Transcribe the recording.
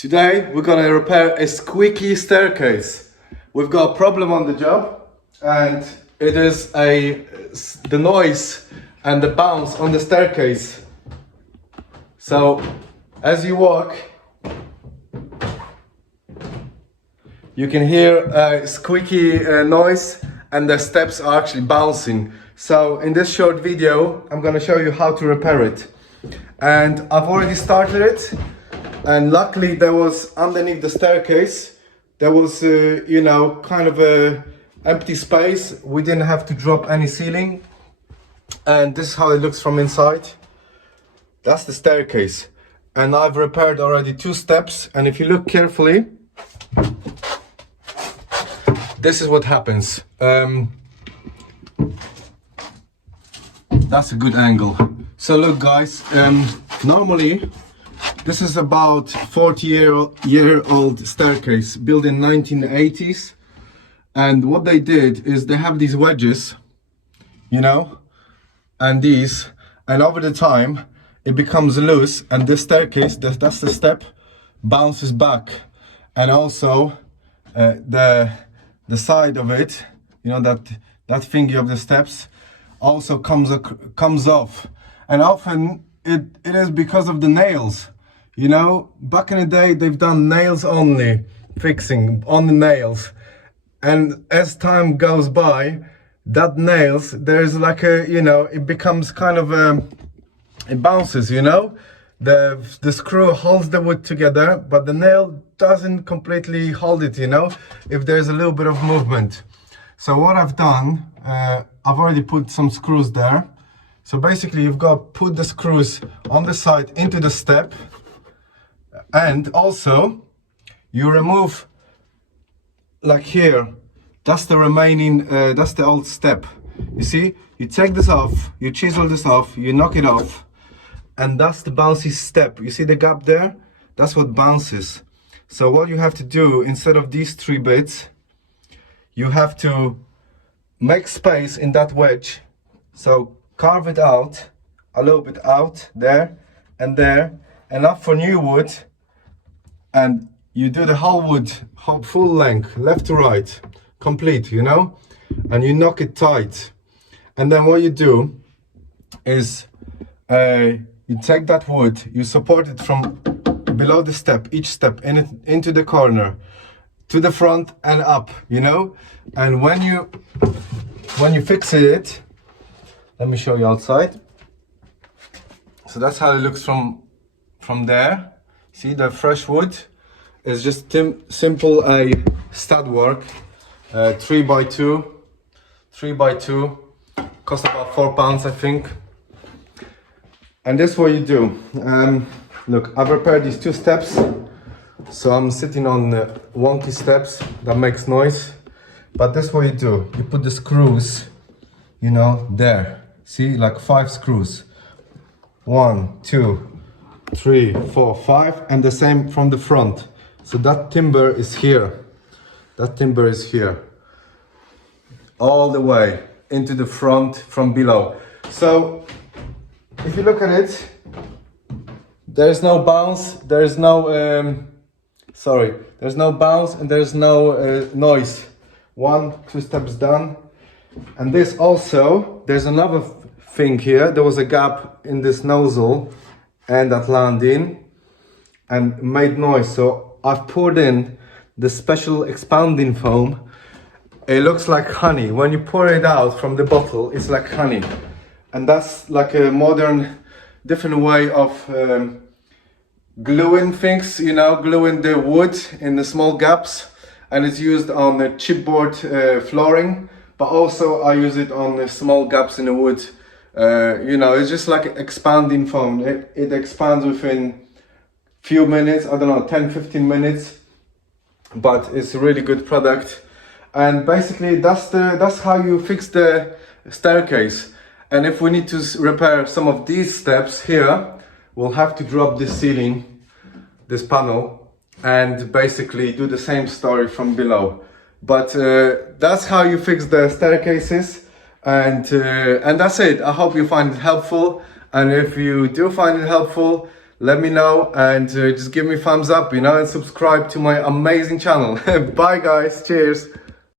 Today we're gonna repair a squeaky staircase. We've got a problem on the job, and it is the noise and the bounce on the staircase. So as you walk, you can hear a squeaky noise, and the steps are actually bouncing. So in this short video, I'm gonna show you how to repair it. And I've already started it. And luckily there was underneath the staircase, there was kind of a empty space. We didn't have to drop any ceiling. And this is how it looks from inside. That's the staircase. And I've repaired already 2 steps. And if you look carefully, this is what happens. That's a good angle. So look guys, normally, this is about 40-year-old staircase built in 1980s, and what they did is they have these wedges, and these, and over the time it becomes loose, and this staircase, that's the step, bounces back, and also the side of it, that thingy of the steps, also comes off, and often it is because of the nails. Back in the day, they've done nails only, fixing on the nails. And as time goes by, that nails, there's like it becomes kind of it bounces, The screw holds the wood together, but the nail doesn't completely hold it, if there's a little bit of movement. So what I've done, I've already put some screws there. So basically, you've got to put the screws on the side into the step. And also, you remove, like here, that's the remaining, that's the old step. You see, you take this off, you chisel this off, you knock it off, and that's the bouncy step. You see the gap there? That's what bounces. So what you have to do, instead of these 3 bits, you have to make space in that wedge. So carve it out, a little bit out, there, enough for new wood. And you do the whole wood, full length, left to right, complete, and you knock it tight. And then what you do is you take that wood, you support it from below the step, each step into the corner, to the front and up, And when you fix it, let me show you outside. So that's how it looks from there. See, the fresh wood is just simple stud work, 3x2, cost about £4, I think. And this is what you do. Look, I've repaired these 2 steps, so I'm sitting on wonky steps that makes noise. But this is what you do. You put the screws, there. See, like 5 screws. 1, 2, 3, 4, 5, and the same from the front. So that timber is here. That timber is here. All the way into the front from below. So if you look at it, there's no bounce, there's no there's no bounce, and there's no noise. 1, 2 steps done. And this also, there's another thing here. There was a gap in this nozzle and that landing and made noise. So I've poured in the special expanding foam. It looks like honey. When you pour it out from the bottle, it's like honey. And that's like a modern, different way of gluing things, gluing the wood in the small gaps. And it's used on the chipboard flooring, but also I use it on the small gaps in the wood. It's just like expanding foam. It expands within few minutes, I don't know, 10-15 minutes, but it's a really good product. And basically that's how you fix the staircase. And if we need to repair some of these steps here, we'll have to drop this ceiling, this panel, and basically do the same story from below. But that's how you fix the staircases, and that's it. I hope you find it helpful, and if you do find it helpful, let me know and just give me thumbs up, you know, and subscribe to my amazing channel. Bye guys, cheers.